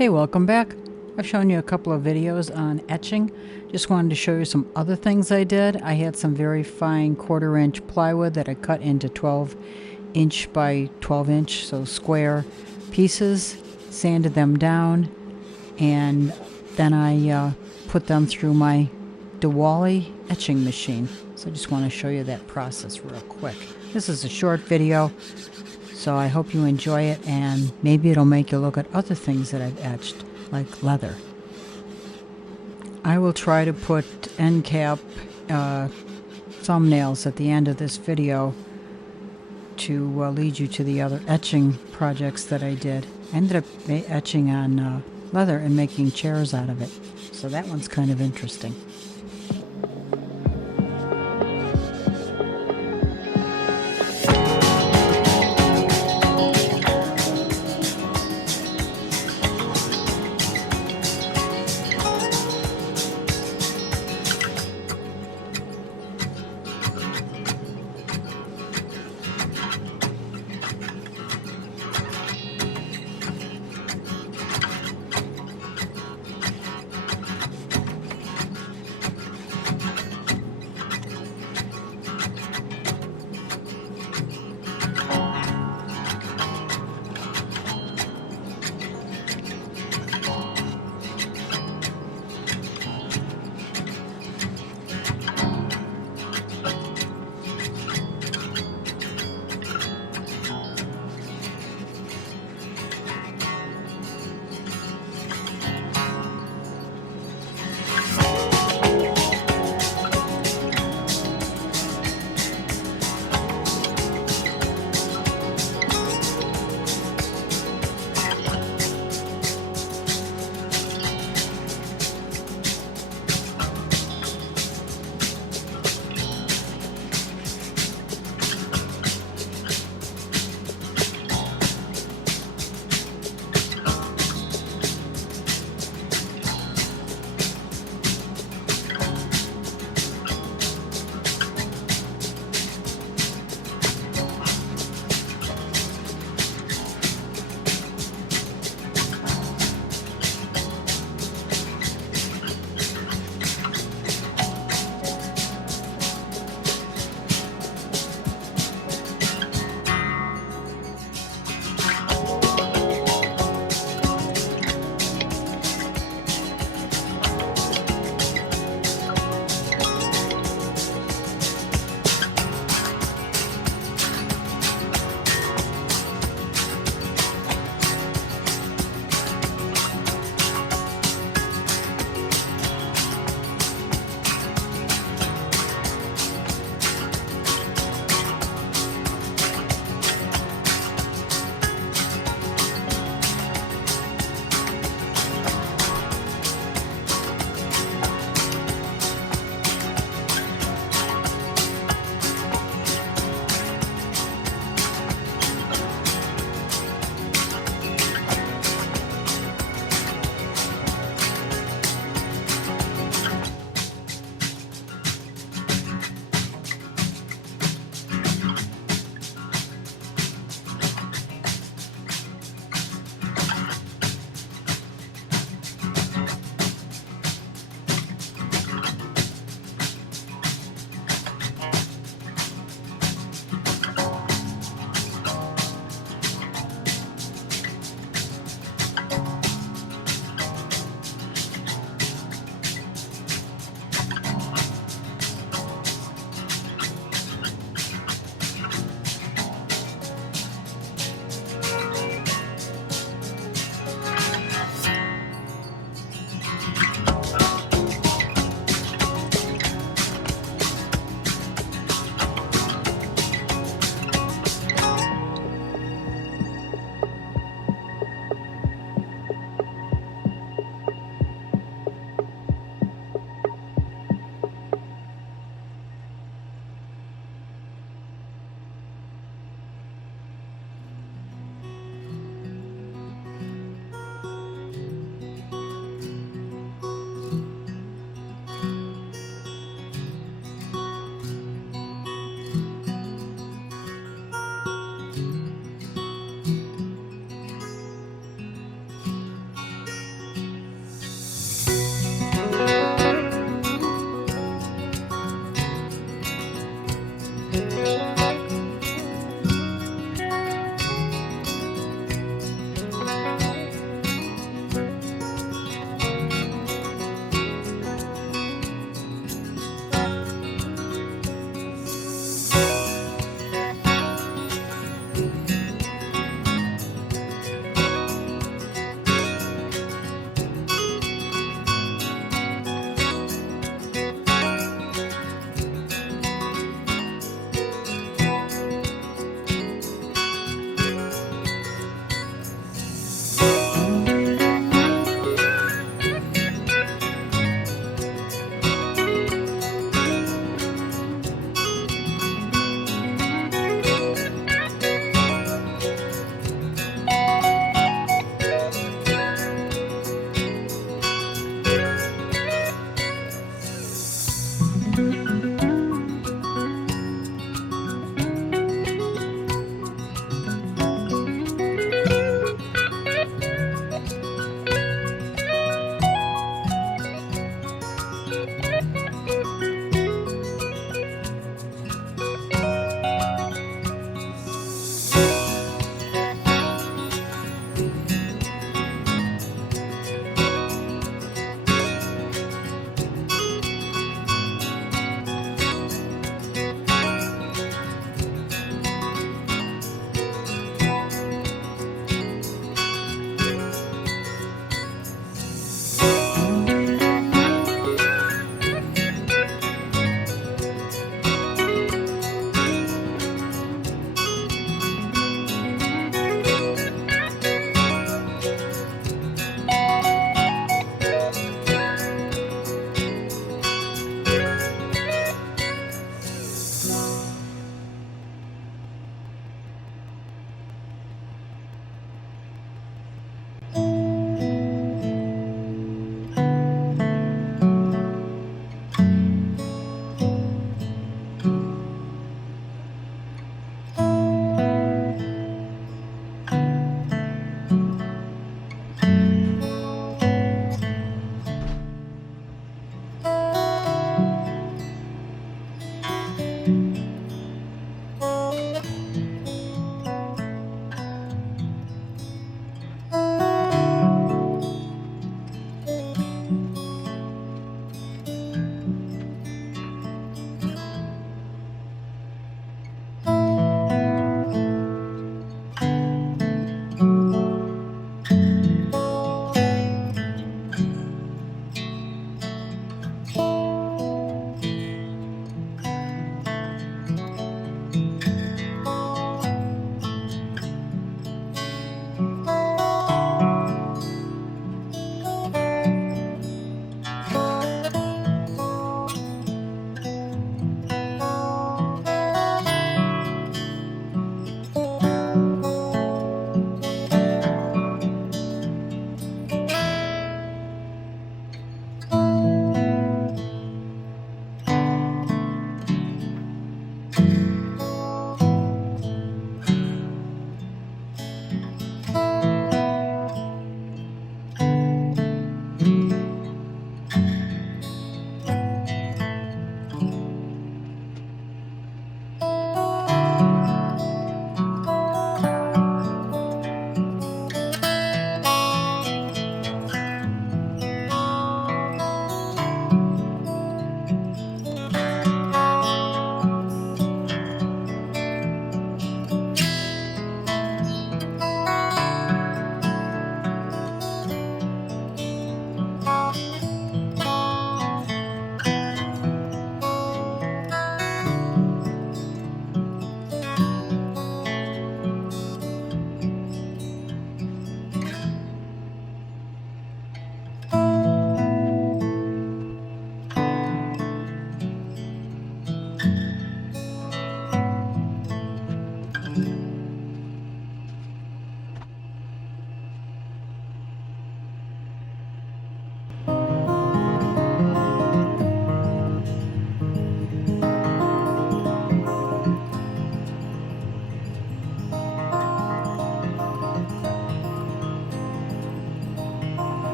Hey, welcome back. I've shown you a couple of videos on etching. Just wanted to show you some other things I did. I had some very fine 1/4 inch plywood that I cut into 12 inch by 12 inch, so square pieces, sanded them down, and then I put them through my Diwali etching machine. So I just want to show you that process real quick. This is a short video, so I hope you enjoy it, and maybe it'll make you look at other things that I've etched, like leather. I will try to put end cap thumbnails at the end of this video to lead you to the other etching projects that I did. I ended up etching on leather and making chairs out of it, so that one's kind of interesting.